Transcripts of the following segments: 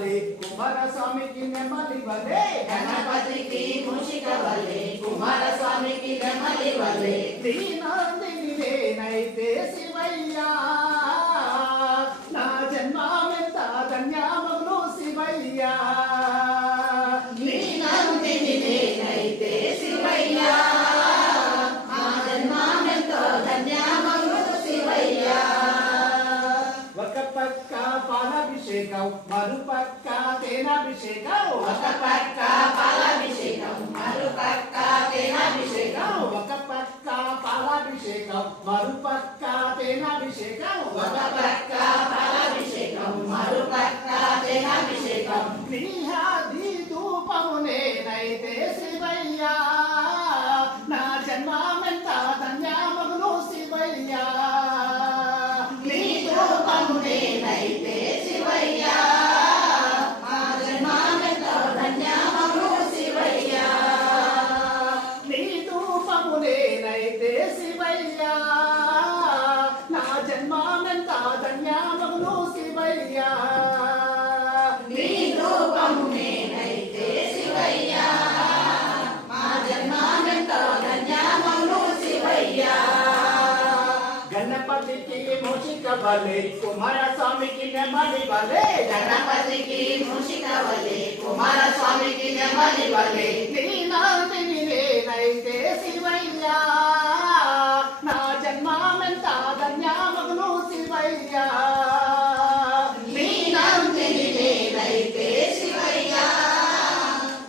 వలే కుమారస్వామికి నెమలి వలే గణపతికి మూషిక వలే కుమారస్వామికి నెమలి వలే శ్రీనాథుని నేనైతే శివయ్యా నా జన్మమెంత ధన్యమగును శివయ్యా శ్రీనాథుని నేనైతే శివయ్యా నా జన్మమెంతో ధన్యమగును శివయ్యా ఒక పక్క పాలాభిషేకం మరుపక్క తేనాభిషేకం ఒక పక్క పాలాభిషేకం మరుపక్క తేనాభిషేకం ఒక పక్క పాలాభిషేకం మరుపక్క తేనాభిషేకం ఒక పక్క పాలాభిషేకం మరుపక్క తేనాభిషేకం నీహాది ధూపము నేనైతే శివయ్యా నా జన్మమెంత ధన్యమగును శివయ్యా నీ రూపము నేనైతే శివయ్యా మా జన్మమెంతో ధన్యమగును శివయ్యా నీ ధూపము నేనైతే శివయ్యా నా జన్మమెంత ధన్యమగును శివయ్యా నీ రూపము నేనైతే శివయ్యా మా జన్మమెంతో ధన్యమగును శివయ్యా గణపతికి మూషిక వలే కుమారస్వామికి నెమలి వలే గణపతికి మూషిక వలే కుమారస్వామికి నెమలి వలే శ్రీనాథుని నేనైతే శివయ్యా నా జన్మమెంత ధన్యమగును శివయ్యా శ్రీనాథుని నేనైతే శివయ్యా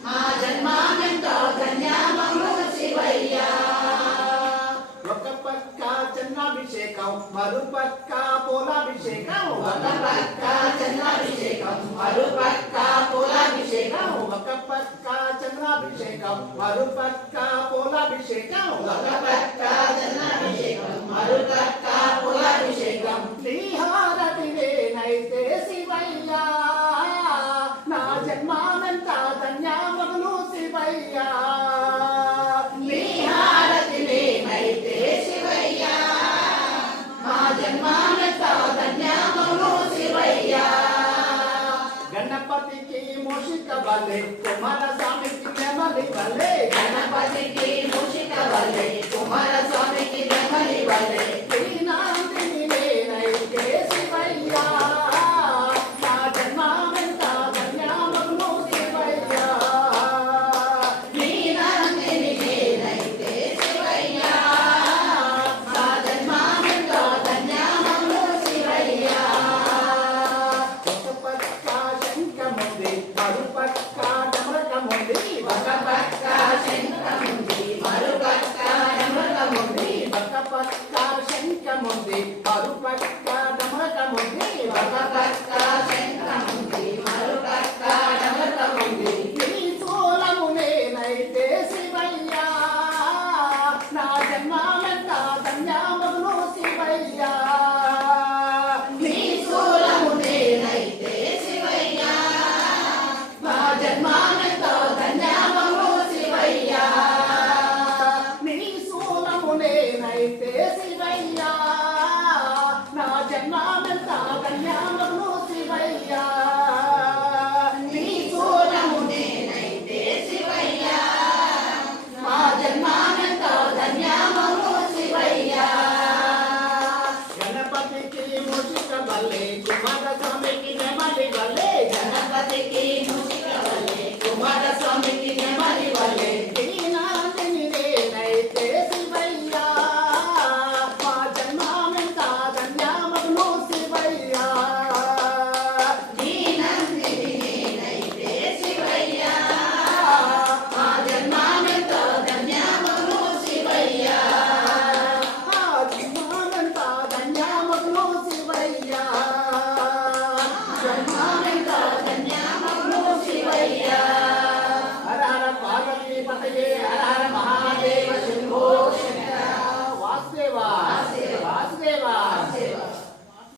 మా జన్మమెంతో ధన్యమగును శివయ్యా ఒక పక్క చంద్రాభిషేకం మరుపక్క పూలాభిషేకం ఒక పక్క చంద్రాభిషేకం మరుపక్క పూలాభిషేకం ఒక పక్క చంద్రాభిషేకం మరుపక్క పూలాభిషేకం ఒక పక్క చంద్రాభిషేకం మరుపక్క పూలాభిషేకం శ్రీహారతి నేనైతే శివయ్యా నా జన్మమెంత ధన్యమగును శివయ్యా నీ హారతి నేనైతే శివయ్యా మా జన్మమెంతో ధన్యమగును శివయ్యా గణపతికి మూషిక వలే కుమారస్వామికి నెమలి వలే గణపతికి మూషిక వలే కుమారస్వామికి నెమలి వలే